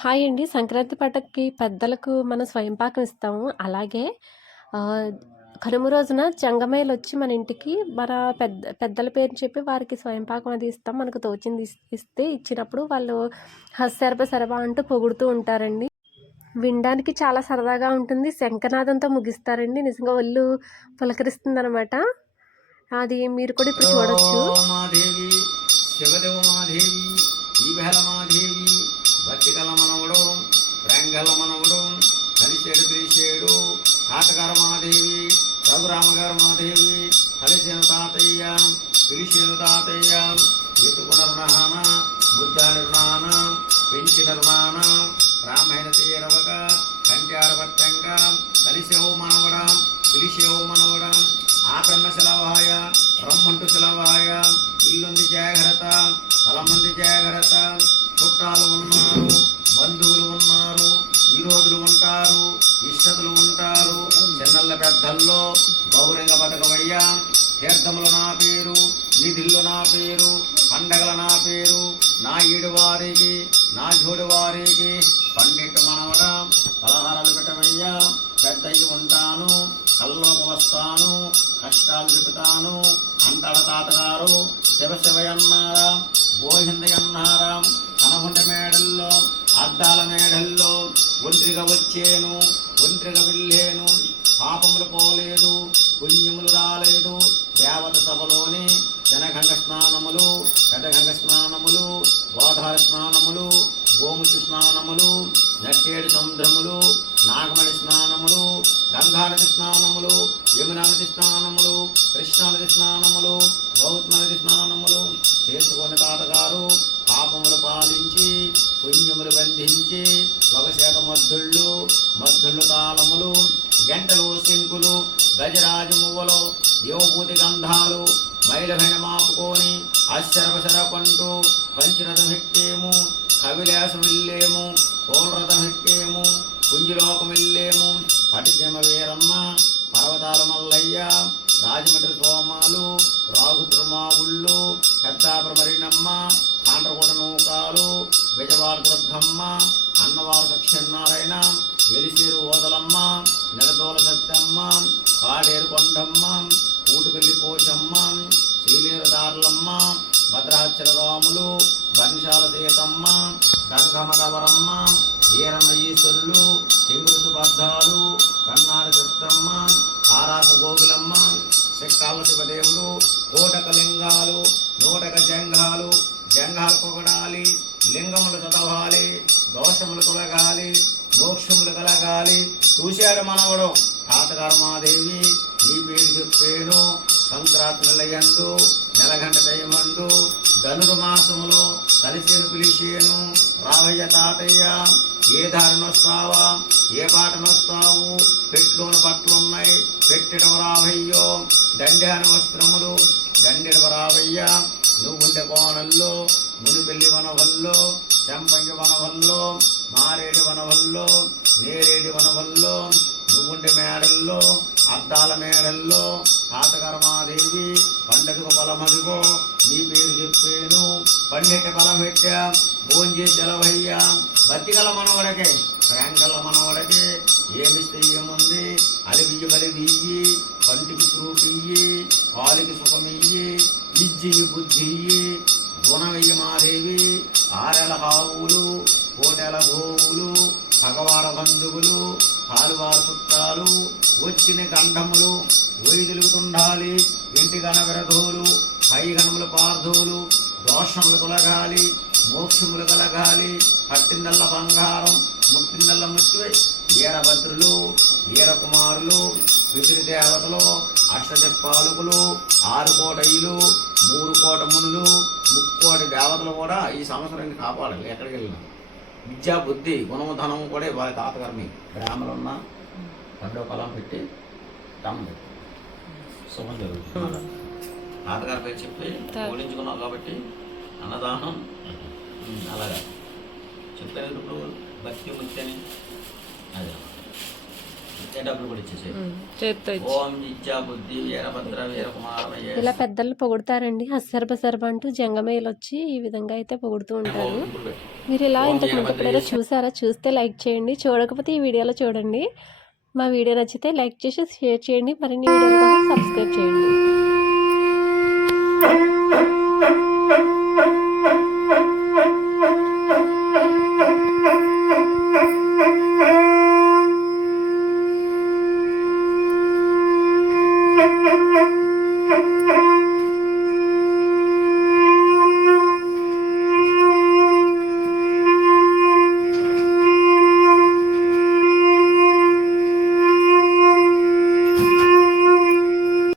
Hi అండి. సంక్రాంతి పండగకి పెద్దలకు మనం స్వయం పాకం ఇస్తాము. అలాగే కనుమ రోజున జంగమయ్యలొచ్చి మన ఇంటికి మన పెద్ద పెద్దల పేరు చెప్పి వారికి స్వయం పాకం అది ఇస్తాం. మనకు తోచింది ఇస్ ఇస్తే ఇచ్చినప్పుడు వాళ్ళు హ! శరభ శరభ అంటూ పొగుడుతూ ఉంటారండి. వినడానికి చాలా సరదాగా ఉంటుంది. శంఖనాదంతో ముగిస్తారండి. నిజంగా ఒళ్ళు పులకరిస్తుందనమాట. అది మీరు కూడా ఇప్పుడు చూడొచ్చు. ప్రంగల మనవడు కలిసేడు పిలిచేడు. తాతగారు మాదేవి రఘురామగారు మాదేవి కలిసేను తాతయ్య పిలిచేను తాతయ్య ఎత్తుకున్న రుణాన నిర్మాణ రుణాన పెంచిన రుణాన రామాయణ తీరవక కంట్యార పట్టంగా కలిసేవు మనవడా పిలిచేవు మనవడా ఆకరణ శిలవాయ రమ్మంటు శిలవాయ ఇల్లుంది జాగ్రత్త తలమంది జాగ్రత్త చుట్టాలు ఉన్నారు బంధువులు ఉన్నారు విరోధులు ఉంటారు ఇష్టతులు ఉంటారు చిన్నల్ల పెద్దల్లో గౌరంగ బతకవయ్యా తీర్థములు నా పేరు నిధులు నా పేరు పండగల నా పేరు నా ఈడు వారికి నా జోడు వారికి పండిట్టు మనవడ పలహారాలు పెట్టమయ్యా. పెద్దయ్యి ఉంటాను కల్లోకి వస్తాను కష్టాలు చెబుతాను అంటాడ తాతగారు శివ శివయన్నారా గోహింద అన్నారా కనగుంట మేడల్లో అద్దాల ఒంటరిగా వచ్చేను ఒంటరిగా వెళ్ళేను పాపములు పోలేదు పుణ్యములు రాలేదు. దేవత సభలోని జనగంగ స్నానములు పెదగంగ స్నానములు గోధార స్నానములు గోముచి స్నానములు నట్టేడు సముద్రములు నాగమణి స్నానములు గంగానది స్నానములు యమునానది స్నానములు కృష్ణానది స్నానములు గౌతమ నది స్నానములు. శంకులు గజరాజు మువ్వలు యువభూతి గంధాలు మైలభైన మాపుకొని అశ్చరపశరపంటూ పంచరథం ఎక్కేము కవిలాసం పోలరథం ఎక్కేము కుంజిలోకం స్వాములు బంశాల సీతమ్మ గంగమగవరమ్మ ఈరమ్మ ఈశ్వరులు చెంగురు సుబద్ధాలు కన్నాడ సత్తమ్మ ఆరాస గోగులమ్మ శక్కాల శివదేవుడు కోటక లింగాలు నూటక జంఘాలు జంఘాలు పొగడాలి లింగములు చదవాలి దోషములు తొలగాలి మోక్షములు కలగాలి. చూశాడు మనవడు తాతగారు మాదేవి నీ పేరు చెప్పేను సంక్రాంతి నిలయందు నెలగంట దయమందు ధనురు మాసములో కలిసేను పిలిచేను రావయ్య తాతయ్య ఏ దారినొస్తావా ఏ బాటనొస్తావు పెట్లోన బట్టలున్నాయి పెట్టడం రావయ్యో దండాన వస్త్రములు దండెడవ రావయ్య నువ్వుండే కోణల్లో మునిపెల్లి వనవల్లో చెంపంగి వనవల్లో మారేడు వనవల్లో నేరేడు వనవల్లో నువ్వుండే మేడల్లో అద్దాల మేడల్లో తాతకర్మాదేవి పండగకు పొలమదిగో నీ పేరు చెప్పేను. పండెట్ట బలం పెట్టా భోంచే సెలవయ్యా. బతికల మనవడకే ప్రేంగల మనవడకే ఏమిస్తే ఏముంది అలివియ్యి బలివియ్యి పంటికి త్రూపియ్యి పాలికి సుఖమియ్యి ఇజ్జి బుద్ధియ్యి. గుణవయ్యి మాదేవి ఆరెల హావులు కోటెల గోవులు పగవాడ బంధువులు పాలువార చుట్టాలు వచ్చిన గంధములు వైదులుగుతుండాలి ఇంటి గణవిరధువులు పై గణములు పార్థువులు దోషములు తొలగాలి మోక్షములు కలగాలి పట్టిందల్ల బంగారం ముట్టిందల్ల ముత్తువై ఈరభద్రులు ఈరకుమారులు పితృదేవతలు అష్టదిప్పాలకులు ఆరు కోటయ్యులు మూడు కోట మునులు ముక్కోటి దేవతలు కూడా ఈ సంవత్సరాన్ని కాపాడాలి. ఎక్కడికి వెళ్ళినా. విద్యా బుద్ధి గుణము ధనము కూడా వాళ్ళ తాతగారిని గ్రామంలో ఉన్న రెండో పొలం పెట్టి దమ్ము పెట్టి. శుభం జరుగుతుంది. తాతగారి పేరు చెప్పి ఓడించుకున్నావు కాబట్టి అన్నదానం. అలాగా. చెప్పాను ఇప్పుడు భక్తి ముక్తి అని అదే. ఇలా పెద్దలు పొగుడతారండి. హస్సర్బ అంటూ జంగమేలు వచ్చి ఈ విధంగా అయితే పొగుడుతూ ఉంటారు. మీరు ఇలా ఇంతకు ముందు ఎప్పుడైనా చూసారా? చూస్తే లైక్ చేయండి. చూడకపోతే ఈ వీడియోలో చూడండి. మా వీడియో నచ్చితే లైక్ చేసి షేర్ చేయండి. మరిన్ని వీడియోలు సబ్స్క్రైబ్ చేయండి.